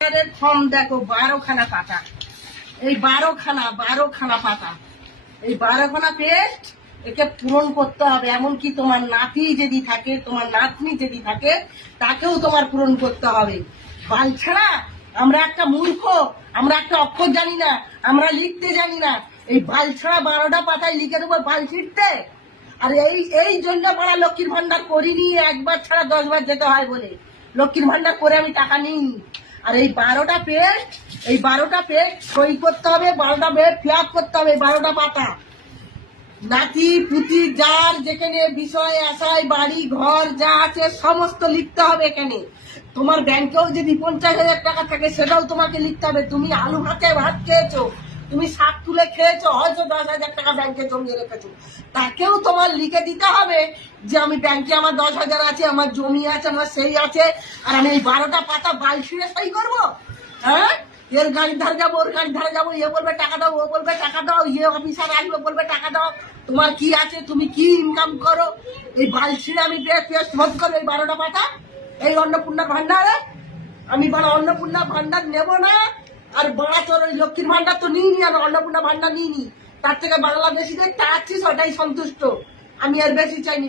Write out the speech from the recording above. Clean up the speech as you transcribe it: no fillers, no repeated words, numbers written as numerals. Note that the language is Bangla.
ফর্ম দেখো 12খানা পাতা, এই 12খানা পাতা, এই 12খানা পেস্ট একে পূরণ করতে হবে। এমনকি তোমার নাতি যদি থাকে, তোমার নাতনি যদি থাকে, তাকেও তোমার পূরণ করতে হবে। বাল ছাড়া আমরা একটা মূর্খ, আমরা একটা অক্ষর জানি না, আমরা লিখতে জানি না। এই বাল ছাড়া 12টা পাতায় লিখে দেবো বাল ছিটতে। আর এই জন্য বড় লক্ষ্মীর ভান্ডার করিনি, একবার ছাড়া 10 বার যেতে হয় বলে লক্ষ্মীর ভান্ডার করে আমি টাকা নিইনি। আর এই 12টা পেস্ট সই করতে হবে, 12টা পেস্ট ফিল আপ করতে হবে, 12টা পাতা। নাতি পুতি যার যেখানে বিষয় আশায় বাড়ি ঘর যা আছে সমস্ত লিখতে হবে এখানে। তোমার ব্যাংকেও যদি 50,000 টাকা থাকে সেটাও তোমাকে লিখতে হবে। তুমি আলু ভাতে ভাত খেয়েছো, তুমি শাক তুলে খেয়েছো, হয়তো 10,000 টাকা ব্যাংকে জমিয়ে রেখেছো, তাকেও তোমার লিখে দিতে হবে যে আমি ব্যাংকে আমার 10,000 আছে, আমার জমি আছে, আমার সেই আছে, আর আমি এই 12টা পাতা বাল ছিঁড়ে সই করবো? হ্যাঁ, এর গাড়ির ধারে যাবো, ওর গাড়ির ধারে যাবো, এ বলবে টাকা দাও, ও বলবে টাকা দাও, ইয়ে অফিসার আসবে বলবে টাকা দাও। তোমার কি আছে, তুমি কি ইনকাম করো? এই বাল ছিঁড়ে আমি পেস্ট ভোট করবো এই 12টা পাতা এই অন্নপূর্ণা ভান্ডারে? আমি বড় অন্নপূর্ণা ভান্ডার নেবো না। আর বড়া তোর ওই লক্ষ্মীর ভান্ডার তো নিইনি, আর অন্নপূর্ণা ভান্ডার নিইনি। তার থেকে বাংলাদেশিদের টাচ্ছিস ওটাই সন্তুষ্ট, আমি আর বেশি চাইনি।